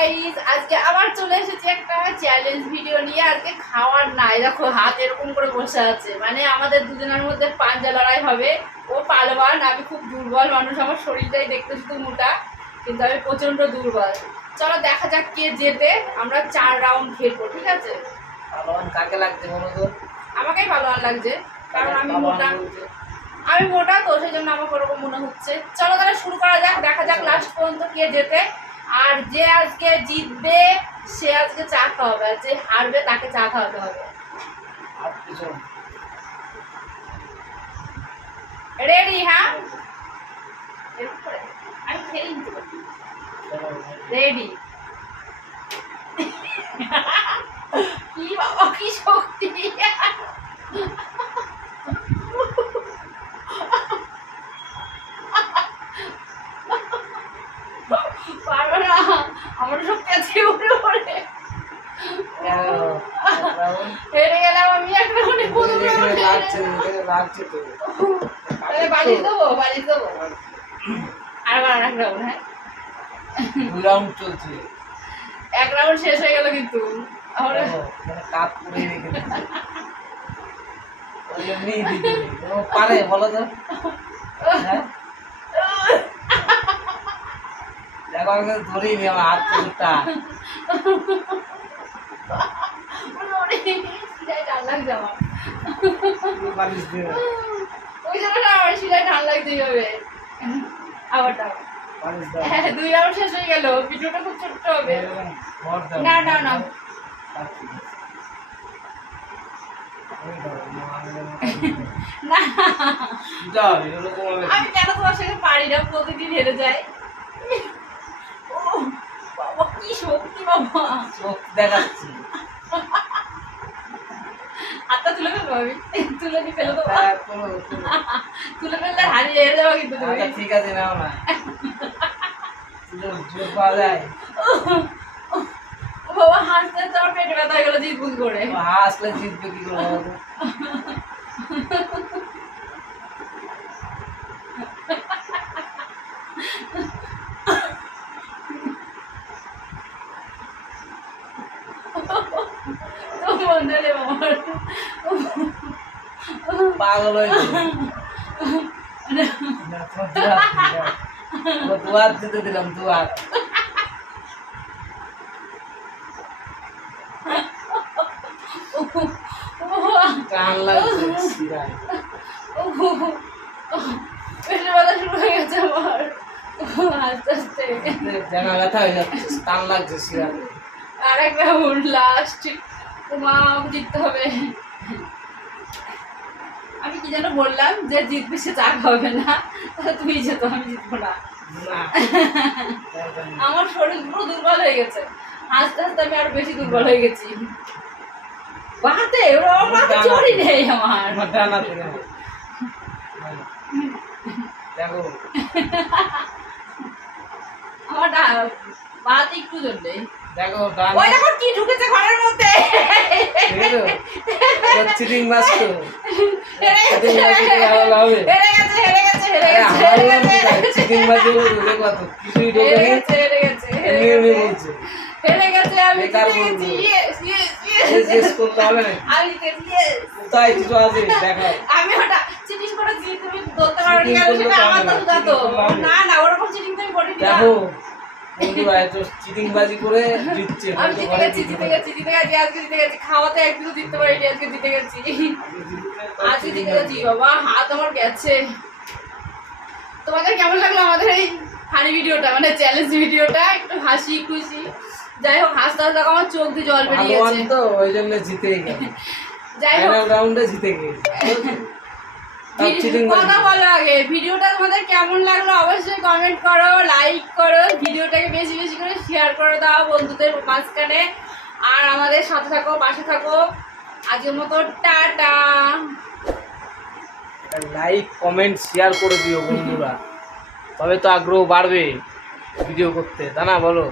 Guys, আজকে আবার চলে এসেছি একটা চ্যালেঞ্জ ভিডিও নিয়ে। আজকে খাওয়ার নাই, দেখো হাত এরকম করে বসে আছে, মানে আমাদের দুজনের মধ্যে পাঞ্জা লড়াই হবে। ও পালবান, আমি খুব দুর্বল মানুষ, আমার শরীরটাই দেখতে শুধু মোটা, কিন্তু আমি প্রচন্ড দুর্বল। চলো দেখা যাক কে জেতে। আমরা 4 রাউন্ড খেলবো, ঠিক আছে? পালোয়ান কাকে লাগছে বলো তো? আমাকেই পালোয়ান লাগছে, কারণ আমি মোটা। আমি মোটা তো, সেই জন্য আমাকে ওরকম মনে হচ্ছে। চলো তাহলে শুরু করা যাক, দেখা যাক লাস্ট পর্যন্ত কে জেতে। আর যে আজকে জিতবে সে আজকে চা খাওয়াবে, আর যে হারবে তাকে চা খাওয়াতে হবে। রেডি? হ্যাঁ, আমি খেলি রেডি। কি বাবা, কি শক্তি! পারবে না, আমার শক্তি আছে উড়ে পড়ে। হেরে গেলাম আমি এক রাউন্ডে। বাজিয়ে দেবো, বাজিয়ে দেবো। আরবার এক রাউন্ড। হ্যাঁ, 2 রাউন্ড চলছে, এক রাউন্ড শেষ হয়ে গেল কিন্তু আমরা কাপ করে রেখে ওই এমনি দিদি ও পারে বলো তো? হ্যাঁ, দেখো আমি ধরেই নি আমার হাত পুরোটা। সিলাই টান লাগছে আমার, বালিশ দিয়ে ওই জন্য আমার সিলাই টান লাগছে এইভাবে। আবার দাও। বালিশ দাও। হ্যাঁ, 2 রাউন্ড শেষ হয়ে গেল, ভিডিওটা খুব ছোট্ট হবে। ভর দাও। না না না, না যাও এরকম হবে। আমি কেন তোমার সঙ্গে পারি না, প্রতিদিন হেরে যাই। ও বাবা, কি শক্তি বাবা! চোখ দেখাচ্ছি। হাতটা তুলে ফেলবো আমি, তুলে দিয়ে ফেলে দেবো। হ্যাঁ, তোলো, তোলো। তুলে ফেললে হারিয়ে হেরে যাবো কিন্তু তুমি। আচ্ছা ঠিক আছে, নাও না। জোর পাওয়া যায়। ও বাবা, হাসতে হাসতে আমার পেটে ব্যথা হয়ে গেলো, জিভ করে। হাসলে জিতবে কি করে বলো তো? পাগল হয়েছে। দুয়ার দিতে দিলাম, দুয়ার। টান লাগছে শিরায়। পেটের ব্যথা শুরু হয়ে গেছে আমার আস্তে আস্তে। জানা ব্যথা হয়ে যাচ্ছে, টান লাগছে শিরায়। আর এক রাউন্ড লাস্ট, মা জিততে হবে। আমি কি যেন বললাম, যে জিতবে সে চা খাবে না, তাহলে তুমি যেত, আমি জিতবো না। আমার শরীর পুরো দুর্বল হয়ে গেছে, আস্তে আস্তে আমি আরো বেশি দুর্বল হয়ে গেছি। বাহাতে চড়ি নেই আমার ডানা থেকে। দেখো আমার বাহাতে একটু জোর নেই। দেখো ডানা। ওই দেখো কি ঢুকেছে ঘরের মধ্যে। চিটিং মাছ তো। হেরে গেছে, চিটিং মাছ দেখলা তো, কিছুই ঢোকে নি। হেরে গেছে, আমি জিতে গেছি। শেষ করতে হবে না। আমি জিতেছি, yes। কোথায় কিছু আছে দেখো। আমি ওটা চিটিং করে দিই, তুমি ধরতে পারো নি, আর সেটা আমার তো দাতো। না না, ওরকম চিটিং তো আমি করি না। দেখো বন্ধুরা, এত চিটিং বাজি করে জিতছে। আমি জিতে গেছি, জিতে গেছি, জিতে গেছি, আজকে জিতে গেছি। খাওয়াতে একদিনও জিততে পারিনি, আজকে জিতে গেছি। আজকে জিতে গেছি বাবা, হাত আমার গেছে। তোমাদের কেমন লাগলো আমাদের এই ফানি ভিডিওটা, মানে চ্যালেঞ্জ ভিডিওটা? একটু হাসি খুশি, যাই হোক, হাসতে হাসতে আমার চোখ দিয়ে জল বেরিয়ে গেছে তো, ওই জন্য জিতেই গেল। যাই হোক, ফাইনাল রাউন্ডে জিতে গেছে। কথা বলো আগে, ভিডিওটা তোমাদের কেমন লাগলো অবশ্যই কমেন্ট করো, লাইক করো, ভিডিওটাকে বেশি বেশি করে শেয়ার করে দাও বন্ধুদের মাঝখানে। আর আমাদের সাথে থাকো, পাশে থাকো। আজকের মতো টাটা। লাইক কমেন্ট শেয়ার করে দিও বন্ধুরা, তবে তো আগ্রহ বাড়বে ভিডিও করতে, তা না বলো?